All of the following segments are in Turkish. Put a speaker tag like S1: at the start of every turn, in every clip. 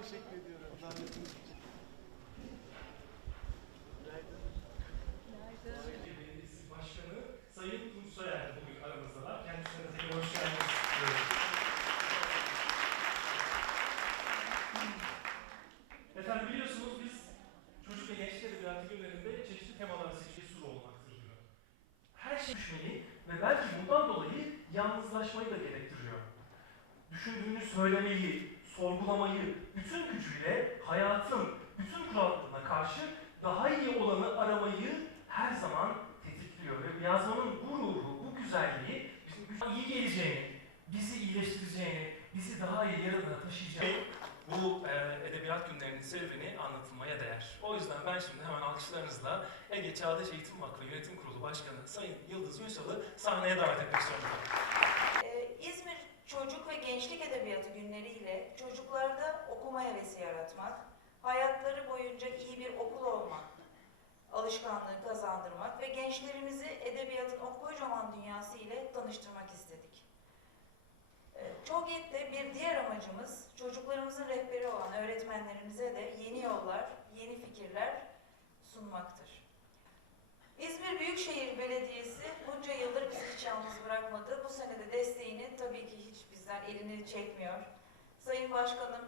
S1: teşekkür ediyorum. Zahmetiniz için. Günaydın.
S2: Başkanı Sayın Tunç Soyer bugün aramızdalar. Kendisine de tekrar hoş geldiniz. Efendim biliyorsunuz biz çocuk ve gençlik edebiyatı günlerinde çeşitli temaları seçmeyi sur olmaktır diyor. Her şey düşmeyi ve belki bundan dolayı yalnızlaşmayı da gerektiriyor. Düşündüğünü söylemeyi, sorgulamayı, bütün gücüyle hayatın bütün kurallarına karşı daha iyi olanı aramayı her zaman tetikliyor. Ve yazmanın bu ruhu, bu güzelliği bizim güç- iyi geleceğini, bizi iyileştireceğini, bizi daha iyi yarına taşıyacağını bu e, edebiyat günlerinin serüveni anlatılmaya değer. O yüzden ben şimdi hemen alkışlarınızla Ege Çağdaş Eğitim Vakfı Yönetim Kurulu Başkanı Sayın Yıldız Uysal'ı sahneye davet etmek istiyorum.
S3: Ee, İzmir Çocuk ve Gençlik Edebiyatı günleri ile çocuklarda okuma hevesi yaratmak, hayatları boyunca iyi bir okul olmak, alışkanlığı kazandırmak ve gençlerimizi edebiyatın o kocaman dünyası ile tanıştırmak istedik. Ee, Çogye'de bir diğer amacımız çocuklarımızın rehberi olan öğretmenlerimize de yeni yollar, yeni fikirler sunmaktır. İzmir Büyükşehir Belediyesi bunca yıldır bizi hiç yalnız bırakmadı. Bu sene de desteğini tabii ki bizden elini çekmiyor. Sayın Başkanım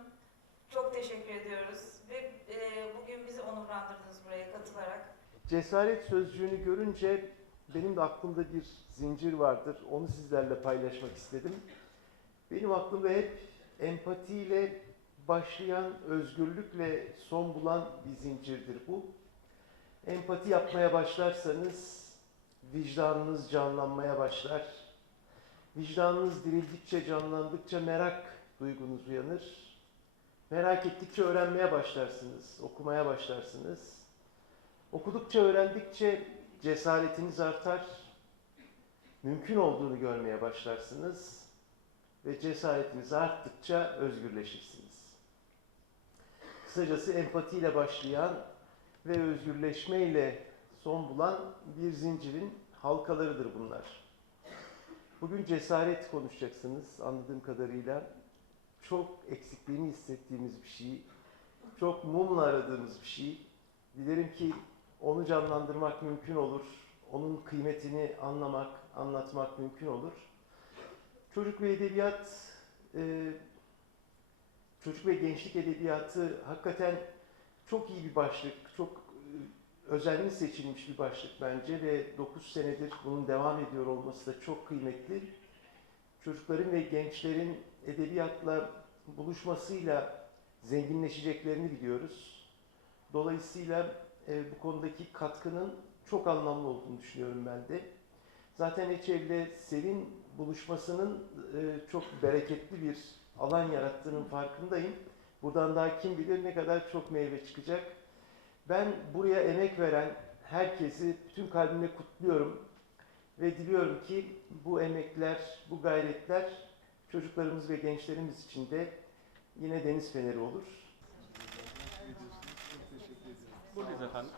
S3: çok teşekkür ediyoruz ve e, bugün bizi onurlandırdınız buraya katılarak.
S1: Cesaret sözcüğünü görünce benim de aklımda bir zincir vardır. Onu sizlerle paylaşmak istedim. Benim aklımda hep empatiyle başlayan, özgürlükle son bulan bir zincirdir bu. Empati yapmaya başlarsanız vicdanınız canlanmaya başlar. Vicdanınız dirildikçe, canlandıkça merak duygunuz uyanır. Merak ettikçe öğrenmeye başlarsınız, okumaya başlarsınız. Okudukça, öğrendikçe cesaretiniz artar. Mümkün olduğunu görmeye başlarsınız ve cesaretiniz arttıkça özgürleşirsiniz. Kısacası empatiyle başlayan ve özgürleşmeyle son bulan bir zincirin halkalarıdır bunlar. Bugün cesaret konuşacaksınız anladığım kadarıyla. Çok eksikliğini hissettiğimiz bir şey, çok mumla aradığımız bir şey. Dilerim ki onu canlandırmak mümkün olur. Onun kıymetini anlamak, anlatmak mümkün olur. Çocuk ve edebiyat, e, çocuk ve gençlik edebiyatı hakikaten çok iyi bir başlık, çok e, özenli seçilmiş bir başlık bence ve 9 senedir bunun devam ediyor olması da çok kıymetli. Çocukların ve gençlerin edebiyatla buluşmasıyla zenginleşeceklerini biliyoruz. Dolayısıyla e, bu konudaki katkının çok anlamlı olduğunu düşünüyorum ben de. Zaten Eçev'le Selin buluşmasının e, çok bereketli bir alan yarattığının farkındayım. Buradan daha kim bilir ne kadar çok meyve çıkacak. Ben buraya emek veren herkesi bütün kalbimle kutluyorum ve diliyorum ki bu emekler, bu gayretler çocuklarımız ve gençlerimiz için de yine deniz feneri olur.
S4: Buradayız efendim.